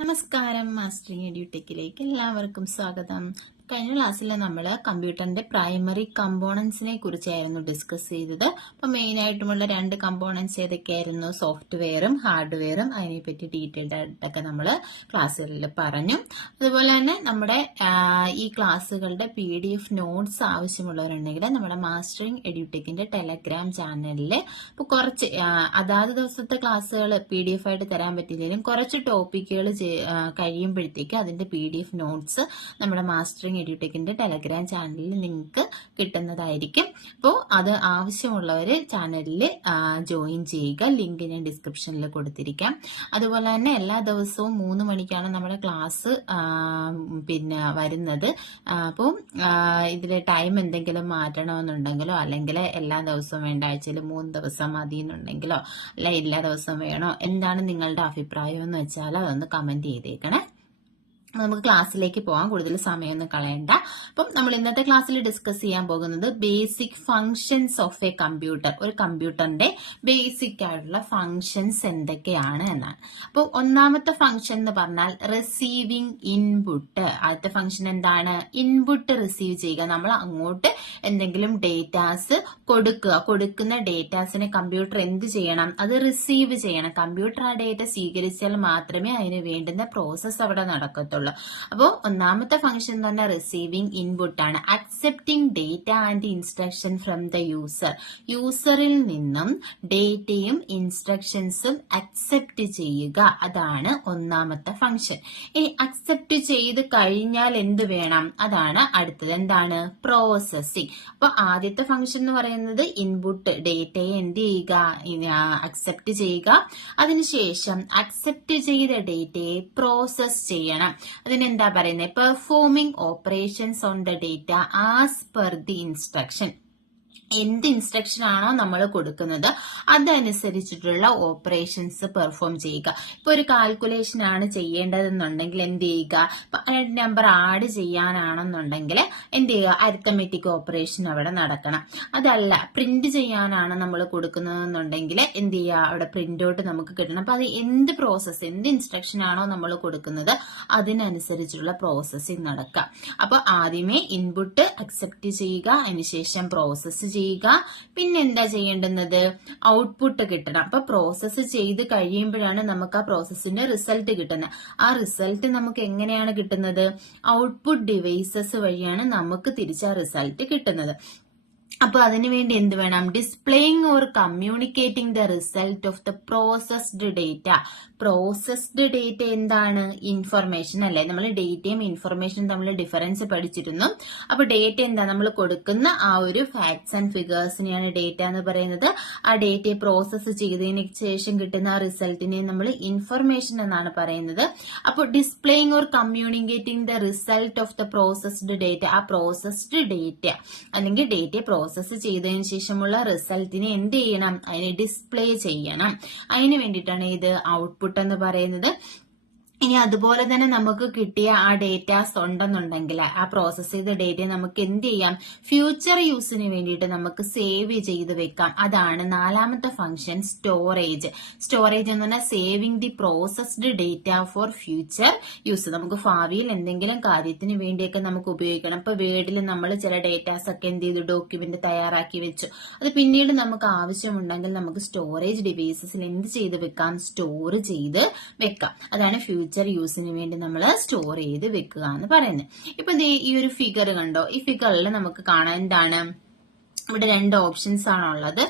നമസ്കാരം, മാസ്റ്ററിംഗ് എഡ്യൂടെക്കിലേക്ക് എല്ലാവർക്കും സ്വാഗതം. കഴിഞ്ഞ ക്ലാസ്സിൽ നമ്മൾ കമ്പ്യൂട്ടറിന്റെ പ്രൈമറി കമ്പോണൻസിനെ കുറിച്ചായിരുന്നു ഡിസ്കസ് ചെയ്തത്. അപ്പൊ മെയിൻ ആയിട്ടുമുള്ള രണ്ട് കമ്പോണൻസ് ഏതൊക്കെയായിരുന്നു? സോഫ്റ്റ്വെയറും ഹാർഡ്വെയറും. അതിനെപ്പറ്റി ഡീറ്റെയിൽഡ് ആയിട്ടൊക്കെ നമ്മൾ ക്ലാസ്സുകളിൽ പറഞ്ഞു. അതുപോലെ തന്നെ നമ്മുടെ ഈ ക്ലാസ്സുകളുടെ PDF നോട്ട്സ് ആവശ്യമുള്ളവരുണ്ടെങ്കിൽ നമ്മുടെ മാസ്റ്ററിംഗ് എഡ്യൂടെക്കിന്റെ ടെലഗ്രാം ചാനലിൽ ഇപ്പോൾ കുറച്ച് അതാത് ദിവസത്തെ ക്ലാസ്സുകൾ PDF ആയിട്ട് തരാൻ പറ്റില്ലെങ്കിലും കുറച്ച് ടോപ്പിക്കുകൾ കഴിയുമ്പോഴത്തേക്ക് അതിന്റെ PDF നോട്ട്സ് നമ്മുടെ മാസ്റ്ററിംഗ് എഡ്യൂടെക്കിന്റെ ടെലഗ്രാം ചാനലിൽ നിങ്ങൾക്ക് കിട്ടുന്നതായിരിക്കും. അപ്പോൾ അത് ആവശ്യമുള്ളവർ ചാനലിൽ ജോയിൻ ചെയ്യുക. ലിങ്ക് ഞാൻ ഡിസ്ക്രിപ്ഷനിൽ കൊടുത്തിരിക്കാം. അതുപോലെ തന്നെ എല്ലാ ദിവസവും 3 മണിക്കാണ് നമ്മുടെ ക്ലാസ് വരുന്നത്. അപ്പോൾ ഇതിലെ ടൈം എന്തെങ്കിലും മാറ്റണമെന്നുണ്ടെങ്കിലോ അല്ലെങ്കിൽ എല്ലാ ദിവസവും വേണ്ട, ആഴ്ചയിൽ 3 ദിവസം മതി എന്നുണ്ടെങ്കിലോ അല്ല എല്ലാ ദിവസവും വേണോ, എന്താണ് നിങ്ങളുടെ അഭിപ്രായം എന്ന് വെച്ചാൽ അതൊന്ന് കമന്റ് ചെയ്തേക്കണേ. നമുക്ക് ക്ലാസ്സിലേക്ക് പോകാം, കൂടുതൽ സമയമൊന്നും കളയണ്ട. അപ്പം നമ്മൾ ഇന്നത്തെ ക്ലാസ്സിൽ ഡിസ്കസ് ചെയ്യാൻ പോകുന്നത് basic functions of A computer. ഒരു കമ്പ്യൂട്ടറിന്റെ ബേസിക് ആയിട്ടുള്ള ഫങ്ഷൻസ് എന്തൊക്കെയാണ് എന്നാണ്. അപ്പോൾ ഒന്നാമത്തെ ഫങ്ഷൻ എന്ന് പറഞ്ഞാൽ റിസീവിംഗ് ഇൻപുട്ട്. ആദ്യത്തെ ഫങ്ഷൻ എന്താണ്? ഇൻപുട്ട് റിസീവ് ചെയ്യുക. നമ്മൾ അങ്ങോട്ട് എന്തെങ്കിലും ഡേറ്റാസ് കൊടുക്കുന്ന ഡേറ്റാസിനെ കമ്പ്യൂട്ടർ എന്ത് ചെയ്യണം? അത് റിസീവ് ചെയ്യണം. കമ്പ്യൂട്ടർ ആ ഡേറ്റ സ്വീകരിച്ചാൽ മാത്രമേ അതിന് വേണ്ടുന്ന പ്രോസസ് അവിടെ നടക്കത്തുള്ളൂ. അപ്പോൾ ഒന്നാമത്തെ ഫംഗ്ഷൻ എന്ന് പറഞ്ഞാൽ റിസീവിംഗ് ഇൻപുട്ട് ആണ്. Accepting data and instruction from the user. യൂസറിൽ നിന്നും ഡേറ്റയും ഇൻസ്ട്രക്ഷൻസും അക്സെപ്റ്റ് ചെയ്യുക, അതാണ് ഒന്നാമത്തെ ഫംഗ്ഷൻ. ഈ അക്സെപ്റ്റ് ചെയ്ത് കഴിഞ്ഞാൽ എന്ത് വേണം? അതാണ് അടുത്തത്. എന്താണ്? പ്രോസസ്സിംഗ്. അപ്പൊ ആദ്യത്തെ ഫംഗ്ഷൻ എന്ന് പറയുന്നത് ഇൻപുട്ട്, ഡേറ്റയെ എന്ത് ചെയ്യുക? അക്സെപ്റ്റ് ചെയ്യുക. അതിനുശേഷം അക്സെപ്റ്റ് ചെയ്ത ഡേറ്റയെ പ്രോസസ് ചെയ്യണം. അതിനെന്താ പറയുന്നത്? Performing operations on the data as per the instruction. എന്ത് ഇൻസ്ട്രക്ഷൻ ആണോ നമ്മൾ കൊടുക്കുന്നത് അതനുസരിച്ചിട്ടുള്ള ഓപ്പറേഷൻസ് പെർഫോം ചെയ്യുക. ഇപ്പൊ ഒരു കാൽക്കുലേഷൻ ആണ് ചെയ്യേണ്ടതെന്നുണ്ടെങ്കിൽ എന്ത് ചെയ്യുക? നമ്പർ ആഡ് ചെയ്യാനാണെന്നുണ്ടെങ്കിൽ എന്ത് ചെയ്യുക? അരിത്തമെറ്റിക് ഓപ്പറേഷൻ അവിടെ നടക്കണം. അതല്ല പ്രിന്റ് ചെയ്യാനാണ് നമ്മൾ കൊടുക്കുന്നതെന്നുണ്ടെങ്കിൽ എന്ത് ചെയ്യുക? അവിടെ പ്രിന്റ് ഔട്ട് നമുക്ക് കിട്ടണം. അപ്പൊ അത് എന്ത് പ്രോസസ്, എന്ത് ഇൻസ്ട്രക്ഷൻ ആണോ നമ്മൾ കൊടുക്കുന്നത് അതിനനുസരിച്ചുള്ള പ്രോസസ്സിംഗ് നടക്കുക. അപ്പൊ ആദ്യമേ ഇൻപുട്ട് അക്സെപ്റ്റ് ചെയ്യുക, അതിനുശേഷം പ്രോസസ് ചെയ്യുക. പിന്നെ എന്താ ചെയ്യേണ്ടുന്നത്? ഔട്ട്പുട്ട് കിട്ടണം. അപ്പൊ പ്രോസസ്സ് ചെയ്ത് കഴിയുമ്പോഴാണ് നമുക്ക് ആ പ്രോസസ്സിന്റെ റിസൾട്ട് കിട്ടുന്നത്. ആ റിസൾട്ട് നമുക്ക് എങ്ങനെയാണ് കിട്ടുന്നത്? ഔട്ട്പുട്ട് ഡിവൈസസ് വഴിയാണ് നമുക്ക് തിരിച്ച് ആ റിസൾട്ട് കിട്ടുന്നത്. അപ്പൊ അതിനുവേണ്ടി എന്ത് വേണം? Displaying or communicating the result of the processed data. Processed data എന്താണ്? ഇൻഫർമേഷൻ അല്ലേ? നമ്മൾ ഡേറ്റയും ഇൻഫർമേഷനും തമ്മിൽ ഡിഫറൻസ് പഠിച്ചിരുന്നു. അപ്പൊ ഡേറ്റ എന്താ? നമ്മൾ കൊടുക്കുന്ന ആ ഒരു ഫാക്ട്സ് ആൻഡ് ഫിഗേഴ്സിനെയാണ് ഡേറ്റ എന്ന് പറയുന്നത്. ആ ഡേറ്റയെ പ്രോസസ്സ് ചെയ്തതിന് ശേഷം കിട്ടുന്ന ആ റിസൾട്ടിനെ നമ്മൾ ഇൻഫർമേഷൻ എന്നാണ് പറയുന്നത്. അപ്പോൾ displaying or communicating the result of the processed data. ആ പ്രോസസ്ഡ് ഡേറ്റ അല്ലെങ്കിൽ ഡേറ്റയെ പ്രോസസ് ചെയ്തതിനു ശേഷമുള്ള റിസൾട്ടിനെ എന്ത് ചെയ്യണം? അതിനെ ഡിസ്പ്ലേ ചെയ്യണം. അതിന് വേണ്ടിയിട്ടാണ് ഇത് ഔട്ട്പുട്ട് എന്ന് പറയുന്നത്. ഇനി അതുപോലെ തന്നെ നമുക്ക് കിട്ടിയ ആ ഡേറ്റാസ് ഉണ്ടെന്നുണ്ടെങ്കിൽ ആ പ്രോസസ് ചെയ്ത ഡേറ്റയെ നമുക്ക് എന്ത് ചെയ്യാം? ഫ്യൂച്ചർ യൂസിന് വേണ്ടിയിട്ട് നമുക്ക് സേവ് ചെയ്ത് വെക്കാം. അതാണ് നാലാമത്തെ ഫംഗ്ഷൻ, സ്റ്റോറേജ്. സ്റ്റോറേജ് എന്ന് പറഞ്ഞാൽ saving the processed data for future use. നമുക്ക് ഭാവിയിൽ എന്തെങ്കിലും കാര്യത്തിന് വേണ്ടിയൊക്കെ നമുക്ക് ഉപയോഗിക്കണം. ഇപ്പൊ വേർഡിൽ നമ്മൾ ചില ഡേറ്റാസ് ഒക്കെ എന്ത് ചെയ്തു? ഡോക്യുമെന്റ് തയ്യാറാക്കി വെച്ചു. അത് പിന്നീട് നമുക്ക് ആവശ്യമുണ്ടെങ്കിൽ നമുക്ക് സ്റ്റോറേജ് ഡിവൈസസിൽ എന്ത് ചെയ്ത് വെക്കാം? സ്റ്റോർ ചെയ്ത് വെക്കാം. അതാണ് ഫ്യൂച്ചർ യൂസിന് വേണ്ടി നമ്മൾ സ്റ്റോർ ചെയ്ത് വെക്കുക എന്ന് പറയുന്നത്. ഇപ്പൊ ഈ ഒരു ഫിഗർ കണ്ടോ? ഈ ഫിഗറിൽ നമുക്ക് കാണാൻ എന്താണ്? ഇവിടെ 2 ഓപ്ഷൻസ് ആണുള്ളത്.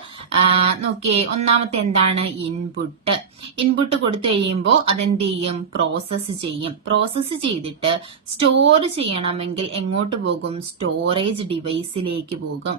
നോക്കിയേ, ഒന്നാമത്തെ എന്താണ്? ഇൻപുട്ട്. ഇൻപുട്ട് കൊടുത്തു കഴിയുമ്പോൾ അതെന്ത് ചെയ്യും? പ്രോസസ്സ് ചെയ്യും. പ്രോസസ്സ് ചെയ്തിട്ട് സ്റ്റോർ ചെയ്യണമെങ്കിൽ എങ്ങോട്ട് പോകും? സ്റ്റോറേജ് ഡിവൈസിലേക്ക് പോകും.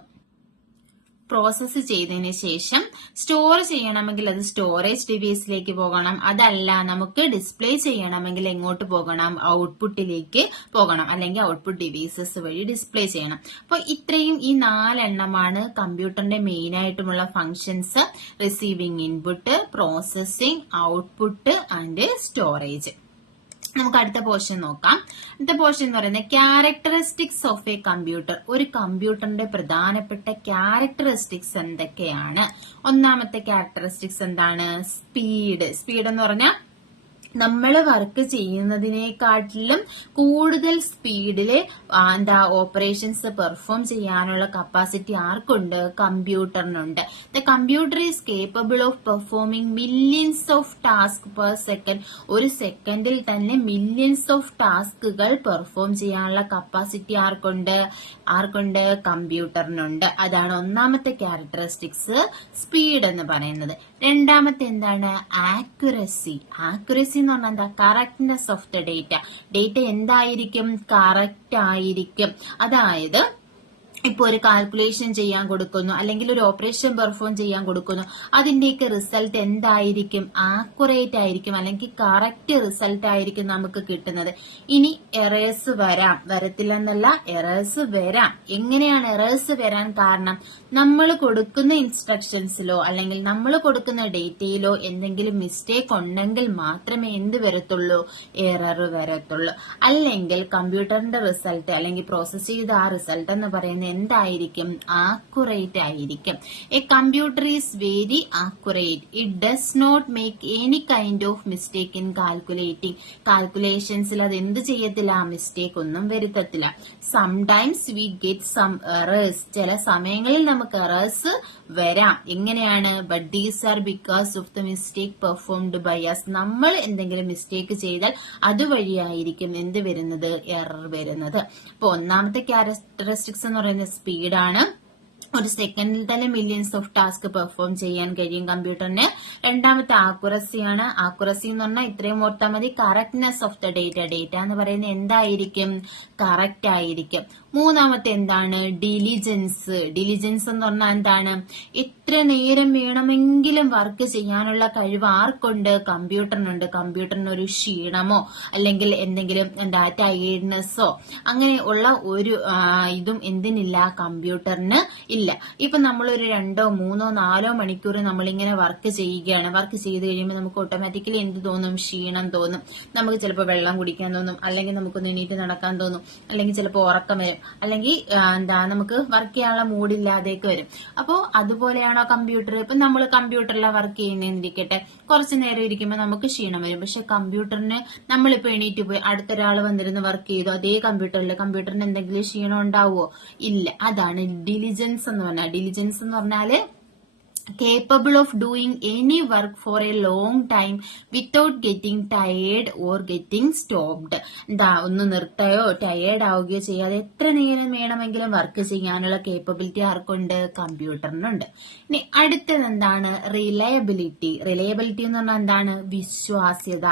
പ്രോസസ്സ് ചെയ്തതിന് ശേഷം സ്റ്റോർ ചെയ്യണമെങ്കിൽ അത് സ്റ്റോറേജ് ഡിവൈസിലേക്ക് പോകണം. അതല്ല നമുക്ക് ഡിസ്പ്ലേ ചെയ്യണമെങ്കിൽ എങ്ങോട്ട് പോകണം? ഔട്ട്പുട്ടിലേക്ക് പോകണം. അല്ലെങ്കിൽ ഔട്ട്പുട്ട് ഡിവൈസസ് വഴി ഡിസ്പ്ലേ ചെയ്യണം. അപ്പൊ ഇത്രയും ഈ 4 എണ്ണമാണ് കമ്പ്യൂട്ടറിന്റെ മെയിൻ ആയിട്ടുള്ള functions. Receiving input, processing, output and storage. നമുക്ക് അടുത്ത പോർഷൻ നോക്കാം. അടുത്ത പോർഷൻ എന്ന് പറയുന്നത് ക്യാരക്ടറിസ്റ്റിക്സ് ഓഫ് എ കമ്പ്യൂട്ടർ. ഒരു കമ്പ്യൂട്ടറിന്റെ പ്രധാനപ്പെട്ട ക്യാരക്ടറിസ്റ്റിക്സ് എന്തൊക്കെയാണ്? ഒന്നാമത്തെ ക്യാരക്ടറിസ്റ്റിക്സ് എന്താണ്? സ്പീഡ്. സ്പീഡ് എന്ന് പറഞ്ഞാൽ നമ്മൾ വർക്ക് ചെയ്യുന്നതിനെക്കാട്ടിലും കൂടുതൽ സ്പീഡില് ഓപ്പറേഷൻസ് പെർഫോം ചെയ്യാനുള്ള കപ്പാസിറ്റി ആർക്കുണ്ട്? കമ്പ്യൂട്ടറിനുണ്ട്. The computer is capable of performing millions of task per second. ഒരു സെക്കൻഡിൽ തന്നെ മില്യൺസ് ഓഫ് ടാസ്കുകൾ പെർഫോം ചെയ്യാനുള്ള കപ്പാസിറ്റി ആർക്കുണ്ട്? കമ്പ്യൂട്ടറിനുണ്ട്. അതാണ് ഒന്നാമത്തെ ക്യാരക്ടറിസ്റ്റിക്സ്, സ്പീഡ് എന്ന് പറയുന്നത്. രണ്ടാമത്തെ എന്താണ്? ആക്യുറസി. ആക്യുറസി എന്ന് പറഞ്ഞാൽ എന്താ? കറക്റ്റ്നെസ് ഓഫ് ദ ഡേറ്റ എന്തായിരിക്കും? കറക്റ്റ് ആയിരിക്കും. അതായത് ഇപ്പൊ ഒരു കാൽക്കുലേഷൻ ചെയ്യാൻ കൊടുക്കുന്നു, അല്ലെങ്കിൽ ഒരു ഓപ്പറേഷൻ പെർഫോം ചെയ്യാൻ കൊടുക്കുന്നു, അതിന്റെയൊക്കെ റിസൾട്ട് എന്തായിരിക്കും? ആക്യുറേറ്റ് ആയിരിക്കും, അല്ലെങ്കിൽ കറക്റ്റ് റിസൾട്ട് ആയിരിക്കും നമുക്ക് കിട്ടുന്നത്. ഇനി എറേഴ്സ് വരത്തില്ലെന്നല്ല, എറേഴ്സ് വരാം. എങ്ങനെയാണ് എറേഴ്സ് വരാൻ കാരണം? നമ്മൾ കൊടുക്കുന്ന ഇൻസ്ട്രക്ഷൻസിലോ അല്ലെങ്കിൽ നമ്മൾ കൊടുക്കുന്ന ഡേറ്റയിലോ എന്തെങ്കിലും മിസ്റ്റേക്ക് ഉണ്ടെങ്കിൽ മാത്രമേ എന്ത് വരത്തുള്ളൂ? എറർ വരത്തുള്ളൂ. അല്ലെങ്കിൽ കമ്പ്യൂട്ടറിന്റെ റിസൾട്ട് അല്ലെങ്കിൽ പ്രോസസ് ചെയ്ത ആ റിസൾട്ട് എന്ന് പറയുന്നത് എന്തായിരിക്കും? ആക്യുറേറ്റ് ആയിരിക്കും. A computer is very accurate. It does not make any kind of mistake in calculating. കാൽക്കുലേഷൻസിൽ അത് എന്ത് ചെയ്യത്തില്ല? മിസ്റ്റേക്ക് ഒന്നും വരുത്തത്തില്ല. Sometimes we get some errors. ചില സമയങ്ങളിൽ നമുക്ക് എറേഴ്സ് വരാം. എങ്ങനെയാണ്? But these are because of the mistake performed by us. നമ്മൾ എന്തെങ്കിലും മിസ്റ്റേക്ക് ചെയ്താൽ അതുവഴിയായിരിക്കും എന്ത് വരുന്നത്? എറർ വരുന്നത്. അപ്പൊ ഒന്നാമത്തെ ക്യാരക്ടറിസ്റ്റിക്സ് എന്ന് പറയുന്നത് സ്പീഡാണ്. ഒരു സെക്കൻഡിൽ തന്നെ മില്യൺസ് ഓഫ് ടാസ്ക് പെർഫോം ചെയ്യാൻ കഴിയും കമ്പ്യൂട്ടറിന്. രണ്ടാമത്തെ ആക്യുറസിയാണ്. ആക്യുറസി എന്ന് പറഞ്ഞാൽ ഇത്രയും ഓർത്താൽ മതി, കറക്റ്റ്നെസ് ഓഫ് ദ ഡേറ്റ എന്ന് പറയുന്നത് എന്തായിരിക്കും? കറക്റ്റ് ആയിരിക്കും. മൂന്നാമത്തെ എന്താണ്? ഡിലിജൻസ്. ഡിലിജൻസ് എന്ന് പറഞ്ഞാൽ എന്താണ്? എത്ര നേരം വേണമെങ്കിലും വർക്ക് ചെയ്യാനുള്ള കഴിവ് ആർക്കുണ്ട്? കമ്പ്യൂട്ടറിനുണ്ട്. കമ്പ്യൂട്ടറിന് ഒരു ക്ഷീണമോ അല്ലെങ്കിൽ എന്തെങ്കിലും ടയേർഡ്നെസ്സോ അങ്ങനെ ഉള്ള ഒരു ഇതും എന്തിനില്ല? കമ്പ്യൂട്ടറിന് ഇല്ല. ഇപ്പൊ നമ്മളൊരു 2, 3, 4 മണിക്കൂർ നമ്മളിങ്ങനെ വർക്ക് ചെയ്യുകയാണ്. വർക്ക് ചെയ്ത് കഴിയുമ്പോൾ നമുക്ക് ഓട്ടോമാറ്റിക്കലി എന്ത് തോന്നും? ക്ഷീണം തോന്നും. നമുക്ക് ചിലപ്പോൾ വെള്ളം കുടിക്കാൻ തോന്നും, അല്ലെങ്കിൽ നമുക്കൊന്ന് എണീറ്റ് നടക്കാൻ തോന്നും, അല്ലെങ്കിൽ ചിലപ്പോൾ ഉറക്കം വരും, അല്ലെങ്കിൽ നമുക്ക് വർക്ക് ചെയ്യാനുള്ള മൂഡില്ലാതെയൊക്കെ വരും. അപ്പോൾ അതുപോലെയാണോ കമ്പ്യൂട്ടർ? ഇപ്പൊ നമ്മൾ കമ്പ്യൂട്ടറിലാണ് വർക്ക് ചെയ്യുന്നതെന്നിരിക്കട്ടെ, കുറച്ചു നേരം ഇരിക്കുമ്പോൾ നമുക്ക് ക്ഷീണം വരും. പക്ഷെ കമ്പ്യൂട്ടറിന് നമ്മളിപ്പോ എണീറ്റ് പോയി അടുത്തൊരാൾ വന്നിരുന്ന് വർക്ക് ചെയ്തു അതേ കമ്പ്യൂട്ടറിന് എന്തെങ്കിലും ക്ഷീണം ഉണ്ടാവുമോ? ഇല്ല. അതാണ് ഡിലിജൻസ് എന്ന് പറഞ്ഞാൽ. ഡിലിജൻസ് എന്ന് പറഞ്ഞാല് capable of doing any work for a long time without getting tired or getting stopped. ഒന്ന് നിർത്തയോ ടയേർഡ് ആവുകയോ ചെയ്യാതെ എത്ര നേരം വേണമെങ്കിലും വർക്ക് ചെയ്യാനുള്ള കേപ്പബിലിറ്റി ആർക്കുണ്ട്? കമ്പ്യൂട്ടറിനുണ്ട്. ഇനി അടുത്തത് എന്താണ്? റിലയബിലിറ്റി. റിലയബിലിറ്റി എന്ന് പറഞ്ഞാൽ എന്താണ്? വിശ്വാസ്യത.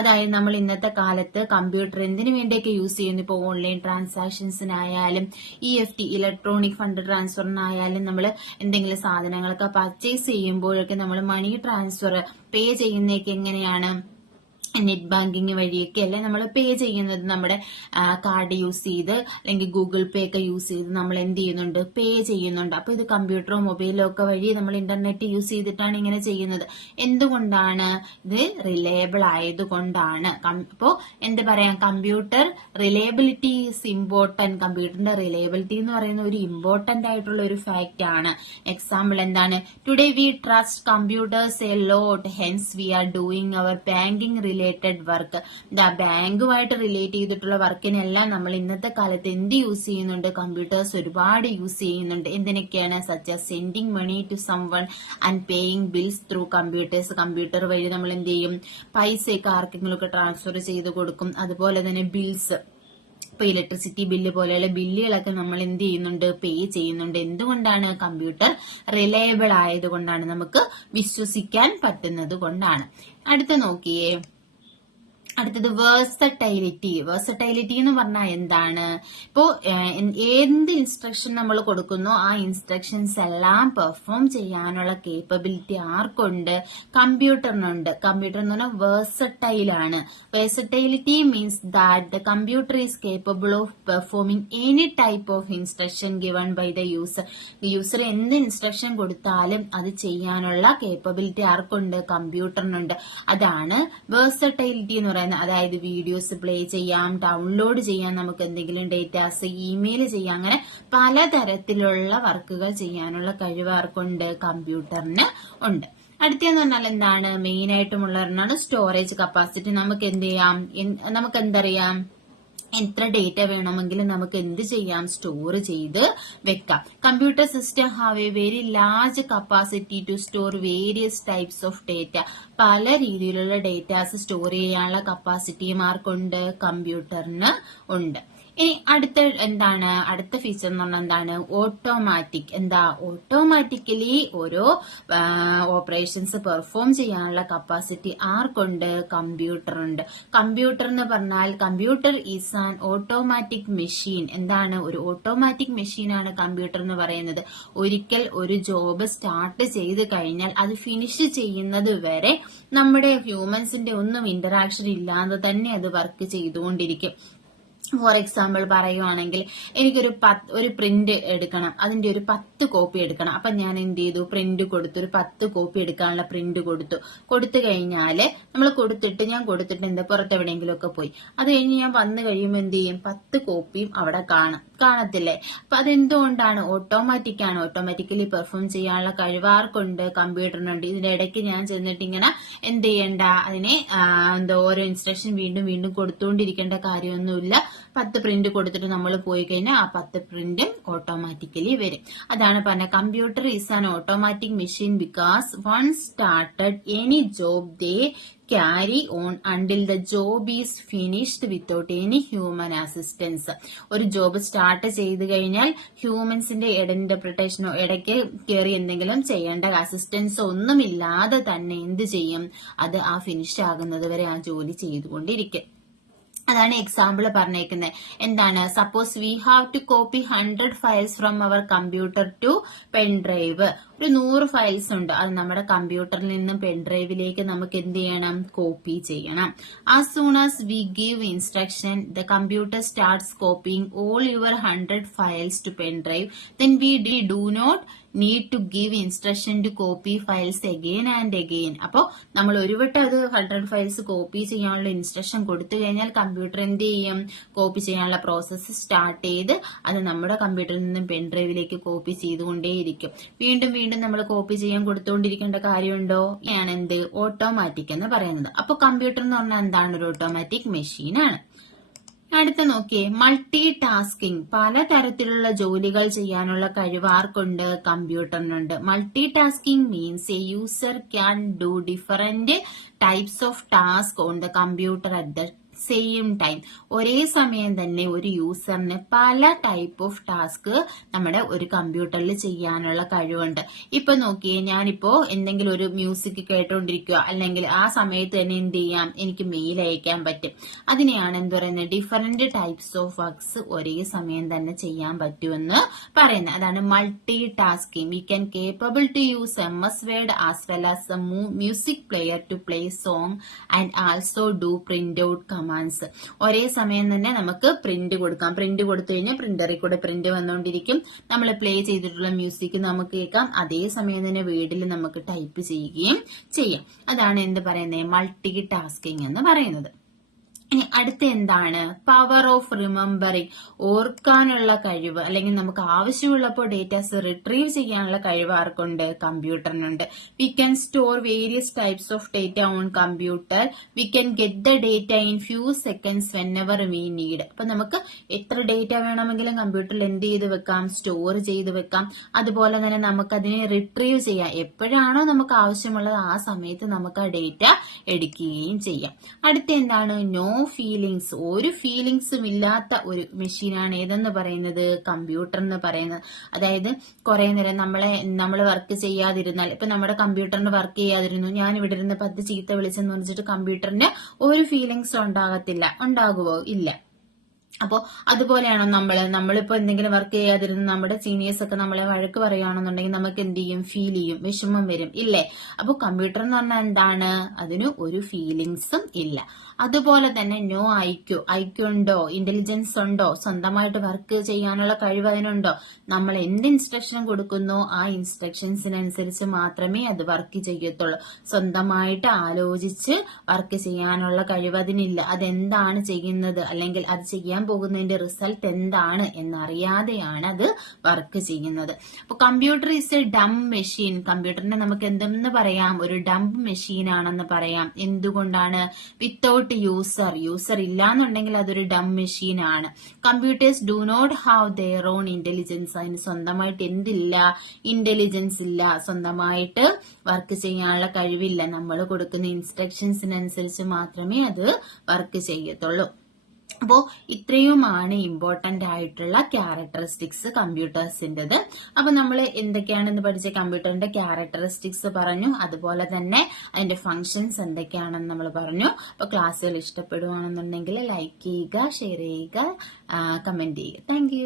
അതായത് നമ്മൾ ഇന്നത്തെ കാലത്ത് കമ്പ്യൂട്ടർ എന്തിനു വേണ്ടിയൊക്കെ യൂസ് ചെയ്യുന്നു? ഇപ്പോൾ ഓൺലൈൻ ട്രാൻസാക്ഷൻസിനായാലും EFT ഇലക്ട്രോണിക് ഫണ്ട് ട്രാൻസ്ഫറിനായാലും നമ്മൾ എന്തെങ്കിലും സാധനങ്ങളൊക്കെ പർച്ചേസ് ചെയ്യുമ്പോഴൊക്കെ നമ്മൾ മണി ട്രാൻസ്ഫർ പേ ചെയ്യുന്നതൊക്കെ എങ്ങനെയാണ്? നെറ്റ് ബാങ്കിങ് വഴിയൊക്കെ അല്ലേ നമ്മൾ പേ ചെയ്യുന്നത്. നമ്മുടെ കാർഡ് യൂസ് ചെയ്ത് അല്ലെങ്കിൽ ഗൂഗിൾ പേ ഒക്കെ യൂസ് ചെയ്ത് നമ്മൾ എന്ത് ചെയ്യുന്നുണ്ട്? പേ ചെയ്യുന്നുണ്ട്. അപ്പൊ ഇത് കമ്പ്യൂട്ടറോ മൊബൈലോ ഒക്കെ വഴി നമ്മൾ ഇന്റർനെറ്റ് യൂസ് ചെയ്തിട്ടാണ് ഇങ്ങനെ ചെയ്യുന്നത്. എന്തുകൊണ്ടാണ്? ഇത് റിലയബിൾ ആയതുകൊണ്ടാണ്. അപ്പോ എന്ത് പറയാം? Computer reliability is important. കമ്പ്യൂട്ടറിന്റെ റിലയബിലിറ്റി എന്ന് പറയുന്ന ഒരു ഇമ്പോർട്ടന്റ് ആയിട്ടുള്ള ഒരു ഫാക്ട് ആണ്. എക്സാമ്പിൾ എന്താണ്? Today we trust computers a lot, hence we are doing our banking related work. ബാങ്കുമായിട്ട് റിലേറ്റ് ചെയ്തിട്ടുള്ള വർക്കിനെല്ലാം നമ്മൾ ഇന്നത്തെ കാലത്ത് എന്ത് യൂസ് ചെയ്യുന്നുണ്ട്? കമ്പ്യൂട്ടേഴ്സ് ഒരുപാട് യൂസ് ചെയ്യുന്നുണ്ട്. എന്തിനൊക്കെയാണ്? Such as sending money to someone and paying bills through computers. Computer വഴി നമ്മൾ എന്ത് ചെയ്യും? പൈസയൊക്കെ ആർക്കെങ്കിലും ഒക്കെ ട്രാൻസ്ഫർ ചെയ്ത് കൊടുക്കും. അതുപോലെ തന്നെ ബിൽസ്, ഇപ്പൊ ഇലക്ട്രിസിറ്റി ബില്ല് പോലെയുള്ള ബില്ലുകളൊക്കെ നമ്മൾ എന്ത് ചെയ്യുന്നുണ്ട്? പേ ചെയ്യുന്നുണ്ട്. എന്തുകൊണ്ടാണ്? കമ്പ്യൂട്ടർ റിലയബിൾ ആയതുകൊണ്ടാണ്, നമുക്ക് വിശ്വസിക്കാൻ പറ്റുന്നത് കൊണ്ടാണ്. അടുത്ത നോക്കിയേ, അടുത്തത് വേഴ്സറ്റൈലിറ്റി. വേഴ്സറ്റൈലിറ്റി എന്ന് പറഞ്ഞാൽ എന്താണ്? ഇപ്പോ എന്ത് ഇൻസ്ട്രക്ഷൻ നമ്മൾ കൊടുക്കുന്നോ ആ ഇൻസ്ട്രക്ഷൻസ് എല്ലാം പെർഫോം ചെയ്യാനുള്ള കേപ്പബിലിറ്റി ആർക്കുണ്ട്? കമ്പ്യൂട്ടറിനുണ്ട്. കമ്പ്യൂട്ടർ എന്ന് പറഞ്ഞാൽ വേഴ്സറ്റൈൽ ആണ്. Versatility means that the computer is capable of performing any type of instruction given by the user. User എന്ത് ഇൻസ്ട്രക്ഷൻ കൊടുത്താലും അത് ചെയ്യാനുള്ള കേപ്പബിലിറ്റി ആർക്കുണ്ട്? കമ്പ്യൂട്ടറിനുണ്ട്. അതാണ് വേഴ്സറ്റൈലിറ്റി എന്ന് പറയുന്നത്. അതായത് വീഡിയോസ് പ്ലേ ചെയ്യാം, ഡൗൺലോഡ് ചെയ്യാം, നമുക്ക് എന്തെങ്കിലും ഡേറ്റാസ് ഇമെയിൽ ചെയ്യാം, അങ്ങനെ പലതരത്തിലുള്ള വർക്കുകൾ ചെയ്യാനുള്ള കഴിവ് ആർക്കുണ്ട്? കമ്പ്യൂട്ടറിന് ഉണ്ട്. അടുത്തെന്ന് പറഞ്ഞാൽ എന്താണ്, മെയിൻ ആയിട്ടുമുള്ള ഒരെണ്ണമാണ് സ്റ്റോറേജ് കപ്പാസിറ്റി. നമുക്ക് എന്ത് ചെയ്യാം, നമുക്ക് എന്തറിയാം, എത്ര ഡേറ്റ വേണമെങ്കിലും നമുക്ക് എന്ത് ചെയ്യാം, സ്റ്റോർ ചെയ്ത് വെക്കാം. Computer system have a very large capacity to store various types of data. പല രീതിയിലുള്ള ഡേറ്റാസ് സ്റ്റോർ ചെയ്യാനുള്ള കപ്പാസിറ്റിയും ആർക്കുണ്ട്, കമ്പ്യൂട്ടറിന് ഉണ്ട്. ഇനി അടുത്ത ഫീച്ചർ എന്ന് പറഞ്ഞാൽ എന്താണ്, ഓട്ടോമാറ്റിക്. ഓട്ടോമാറ്റിക്കലി ഓരോ ഓപ്പറേഷൻസ് പെർഫോം ചെയ്യാനുള്ള കപ്പാസിറ്റി ആർക്കുണ്ട്, കമ്പ്യൂട്ടറുണ്ട്. കമ്പ്യൂട്ടർ എന്ന് പറഞ്ഞാൽ computer is an automatic machine. ഒരു ഓട്ടോമാറ്റിക് മെഷീനാണ് കമ്പ്യൂട്ടർ എന്ന് പറയുന്നത്. ഒരിക്കൽ ഒരു ജോബ് സ്റ്റാർട്ട് ചെയ്ത് കഴിഞ്ഞാൽ അത് ഫിനിഷ് ചെയ്യുന്നത് വരെ നമ്മുടെ ഹ്യൂമൻസിന്റെ ഒന്നും ഇന്ററാക്ഷൻ ഇല്ലാതെ തന്നെ അത് വർക്ക് ചെയ്തുകൊണ്ടിരിക്കും. ഫോർ എക്സാമ്പിൾ പറയുവാണെങ്കിൽ ഒരു പ്രിന്റ് എടുക്കണം, അതിന്റെ ഒരു 10 കോപ്പി എടുക്കണം. അപ്പൊ ഞാൻ എന്ത് ചെയ്തു, പ്രിന്റ് കൊടുത്തു, ഒരു 10 കോപ്പി എടുക്കാനുള്ള പ്രിന്റ് കൊടുത്തു കഴിഞ്ഞാല് ഞാൻ കൊടുത്തിട്ട് പുറത്തെവിടെയെങ്കിലും ഒക്കെ പോയി. അത് കഴിഞ്ഞ് ഞാൻ വന്നു കഴിയുമ്പോൾ എന്ത് ചെയ്യും, 10 കോപ്പിയും അവിടെ കാണത്തില്ലേ. അപ്പൊ അതെന്തുകൊണ്ടാണ്, ഓട്ടോമാറ്റിക്കലി പെർഫോം ചെയ്യാനുള്ള കഴിവാർക്കുണ്ട്, കമ്പ്യൂട്ടറിനുണ്ട്. ഇതിന്റെ ഇടയ്ക്ക് ഞാൻ ചെന്നിട്ട് ഇങ്ങനെ എന്ത് ചെയ്യണ്ട, അതിനെ ഓരോ ഇൻസ്ട്രക്ഷൻ വീണ്ടും കൊടുത്തുകൊണ്ടിരിക്കേണ്ട കാര്യമൊന്നുമില്ല. 10 പ്രിന്റ് കൊടുത്തിട്ട് നമ്മൾ പോയി കഴിഞ്ഞാൽ ആ 10 പ്രിന്റും ഓട്ടോമാറ്റിക്കലി വരും. അതാണ് പറഞ്ഞ computer is an automatic machine because once started any job they carry on until the job is finished without any human assistance. ഒരു ജോബ് സ്റ്റാർട്ട് ചെയ്ത് കഴിഞ്ഞാൽ ഹ്യൂമൻസിന്റെ ഇന്റർപ്രിട്ടേഷനോ ഇടയ്ക്ക് കയറി എന്തെങ്കിലും ചെയ്യേണ്ട അസിസ്റ്റൻസോ ഒന്നുമില്ലാതെ തന്നെ എന്ത് ചെയ്യും, അത് ആ ഫിനിഷ് ആകുന്നത് വരെ ആ ജോലി ചെയ്തുകൊണ്ടിരിക്കും. അതാണ് എക്സാമ്പിൾ പറഞ്ഞേക്കുന്നത്. Suppose we have to copy 100 files from our computer to pen drive. ഒരു 100 ഫയൽസ് ഉണ്ട്, അത് നമ്മുടെ കമ്പ്യൂട്ടറിൽ നിന്നും പെൻഡ്രൈവിലേക്ക് നമുക്ക് എന്ത് ചെയ്യണം, കോപ്പി ചെയ്യണം. As soon as we give instruction the computer starts copying all your 100 files to pen drive. Then we do not need to give instruction to copy files again and again. അപ്പോൾ നമ്മൾ ഒരു വട്ടം അത് 100 ഫയൽസ് കോപ്പി ചെയ്യാനുള്ള instruction കൊടുത്തു കഴിഞ്ഞാൽ computer എന്ത് ചെയ്യും, കോപ്പി ചെയ്യാനുള്ള പ്രോസസ്സ് സ്റ്റാർട്ട് ചെയ്ത് അത് നമ്മുടെ കമ്പ്യൂട്ടറിൽ നിന്നും പെൻഡ്രൈവിലേക്ക് കോപ്പി ചെയ്തുകൊണ്ടേയിരിക്കും. വീണ്ടും നമ്മൾ കോപ്പി ചെയ്യാൻ കൊടുത്തുകൊണ്ടിരിക്കേണ്ട കാര്യമുണ്ടോ, ആണ് ഓട്ടോമാറ്റിക് എന്ന് പറയുന്നത്. അപ്പോൾ കമ്പ്യൂട്ടർ എന്ന് പറഞ്ഞാൽ എന്താണ്, ഒരു ഓട്ടോമാറ്റിക് മെഷീനാണ്. അടുത്ത നോക്കിയേ, മൾട്ടി ടാസ്കിംഗ്. പലതരത്തിലുള്ള ജോലികൾ ചെയ്യാനുള്ള കഴിവ് ആർക്കുണ്ട്, കമ്പ്യൂട്ടറിനുണ്ട്. Multitasking means a user can do different types of task on the computer at the same time. ഒരേ സമയം തന്നെ ഒരു യൂസറിന് പല ടൈപ്പ് ഓഫ് ടാസ്ക് നമ്മുടെ ഒരു കമ്പ്യൂട്ടറിൽ ചെയ്യാനുള്ള കഴിവുണ്ട്. ഇപ്പൊ നോക്കിയേ, ഞാനിപ്പോ എന്തെങ്കിലും ഒരു മ്യൂസിക് കേട്ടോണ്ടിരിക്കുക, അല്ലെങ്കിൽ ആ സമയത്ത് തന്നെ എന്ത് ചെയ്യാം, എനിക്ക് മെയിൽ അയക്കാൻ പറ്റും. അതിനെയാണ് എന്ത് പറയുന്നത്, ഡിഫറെന്റ് ടൈപ്സ് ഓഫ് വർക്ക്സ് ഒരേ സമയം തന്നെ ചെയ്യാൻ പറ്റുമെന്ന് പറയുന്നത്. അതാണ് multitasking. We can capable to use MS Word as well as a music player to play song and also do print out commands. ഒരേ സമയം തന്നെ നമുക്ക് പ്രിന്റ് കൊടുക്കാം. പ്രിന്റ് കൊടുത്തു കഴിഞ്ഞാൽ പ്രിന്ററിൽ കൂടെ പ്രിന്റ് വന്നുകൊണ്ടിരിക്കും. നമ്മൾ പ്ലേ ചെയ്തിട്ടുള്ള മ്യൂസിക് നമുക്ക് കേൾക്കാം. അതേ സമയം തന്നെ വേർഡിൽ നമുക്ക് ടൈപ്പ് ചെയ്യുകയും ചെയ്യാം. അതാണ് എന്ത് പറയുന്നത്, മൾട്ടി ടാസ്കിംഗ് എന്ന് പറയുന്നത്. ഇനി അടുത്ത എന്താണ്, പവർ ഓഫ് റിമെമ്പറിംഗ്. ഓർക്കാനുള്ള കഴിവ്, അല്ലെങ്കിൽ നമുക്ക് ആവശ്യമുള്ളപ്പോൾ ഡേറ്റാസ് റിട്രീവ് ചെയ്യാനുള്ള കഴിവ് ആർക്കുണ്ട്, കമ്പ്യൂട്ടറിനുണ്ട്. We can store various types of data on computer. We can get the data in few seconds whenever we need. അപ്പൊ നമുക്ക് എത്ര ഡേറ്റ വേണമെങ്കിലും കമ്പ്യൂട്ടറിൽ എന്ത് ചെയ്ത് വെക്കാം, സ്റ്റോർ ചെയ്ത് വെക്കാം. അതുപോലെ തന്നെ നമുക്ക് അതിനെ റിട്രീവ് ചെയ്യാം. എപ്പോഴാണോ നമുക്ക് ആവശ്യമുള്ളത് ആ സമയത്ത് നമുക്ക് ആ ഡേറ്റ എടുക്കുകയും ചെയ്യാം. അടുത്ത എന്താണ്, നോ ഫീലിങ്സ്. ഒരു ഫീലിങ്സും ഇല്ലാത്ത ഒരു മെഷീനാണ് ഏതെന്ന് പറയുന്നത്, കമ്പ്യൂട്ടർ എന്ന് പറയുന്നത്. അതായത് കുറെ നേരം നമ്മൾ വർക്ക് ചെയ്യാതിരുന്നാൽ, ഇപ്പൊ നമ്മുടെ കമ്പ്യൂട്ടറിന് വർക്ക് ചെയ്യാതിരുന്നു, ഞാൻ ഇവിടെ ഇരുന്ന് 10 ചീത്ത വിളിച്ചെന്ന് പറഞ്ഞിട്ട് കമ്പ്യൂട്ടറിന് ഒരു ഫീലിങ്സ് ഉണ്ടാകുമോ, ഇല്ല. അപ്പോ അതുപോലെയാണോ നമ്മളിപ്പോ എന്തെങ്കിലും വർക്ക് ചെയ്യാതിരുന്ന് നമ്മുടെ സീനിയേഴ്സ് ഒക്കെ നമ്മളെ വഴക്ക് പറയുകയാണെന്നുണ്ടെങ്കിൽ നമുക്ക് എന്ത് ചെയ്യും, ഫീൽ ചെയ്യും, വിഷമം വരും, ഇല്ലേ? അപ്പൊ കമ്പ്യൂട്ടർ എന്ന് പറഞ്ഞാൽ എന്താണ്, അതിന് ഒരു ഫീലിങ്സും ഇല്ല. അതുപോലെ തന്നെ നോ ഐക്യു ഉണ്ടോ, ഇന്റലിജൻസ് ഉണ്ടോ, സ്വന്തമായിട്ട് വർക്ക് ചെയ്യാനുള്ള കഴിവ് അതിനുണ്ടോ? നമ്മൾ എന്ത് ഇൻസ്ട്രക്ഷൻ കൊടുക്കുന്നോ ആ ഇൻസ്ട്രക്ഷൻസിനനുസരിച്ച് മാത്രമേ അത് വർക്ക് ചെയ്യത്തുള്ളൂ. സ്വന്തമായിട്ട് ആലോചിച്ച് വർക്ക് ചെയ്യാനുള്ള കഴിവ് അതിനില്ല. അതെന്താണ് ചെയ്യുന്നത് അല്ലെങ്കിൽ അത് ചെയ്യാൻ പോകുന്നതിന്റെ റിസൾട്ട് എന്താണ് എന്നറിയാതെയാണ് അത് വർക്ക് ചെയ്യുന്നത്. അപ്പൊ computer is a dumb machine. കമ്പ്യൂട്ടറിനെ നമുക്ക് എന്തെന്ന് പറയാം? ഒരു ഡംപ് മെഷീൻ ആണെന്ന് പറയാം. എന്തുകൊണ്ടാണ്? വിത്തൗട്ട് യൂസർ ഇല്ലാന്നുണ്ടെങ്കിൽ അതൊരു ഡം മെഷീൻ ആണ്. Computers do not have their own intelligence. അതിന് സ്വന്തമായിട്ട് എന്തില്ല? ഇന്റലിജൻസ് ഇല്ല. സ്വന്തമായിട്ട് വർക്ക് ചെയ്യാനുള്ള കഴിവില്ല. നമ്മൾ കൊടുക്കുന്ന ഇൻസ്ട്രക്ഷൻസിനനുസരിച്ച് മാത്രമേ അത് വർക്ക് ചെയ്യത്തുള്ളൂ. അപ്പോ ഇത്രയുമാണ് ഇമ്പോർട്ടന്റ് ആയിട്ടുള്ള ക്യാരക്ടറിസ്റ്റിക്സ് കമ്പ്യൂട്ടേഴ്സിൻ്റെത്. അപ്പൊ നമ്മൾ എന്തൊക്കെയാണെന്ന് പഠിച്ച കമ്പ്യൂട്ടറിന്റെ ക്യാരക്ടറിസ്റ്റിക്സ് പറഞ്ഞു, അതുപോലെ തന്നെ അതിന്റെ ഫങ്ഷൻസ് എന്തൊക്കെയാണെന്ന് നമ്മൾ പറഞ്ഞു. അപ്പൊ ക്ലാസ്സുകൾ ഇഷ്ടപ്പെടുവാണെന്നുണ്ടെങ്കിൽ ലൈക്ക് ചെയ്യുക, ഷെയർ ചെയ്യുക, കമന്റ് ചെയ്യുക. താങ്ക്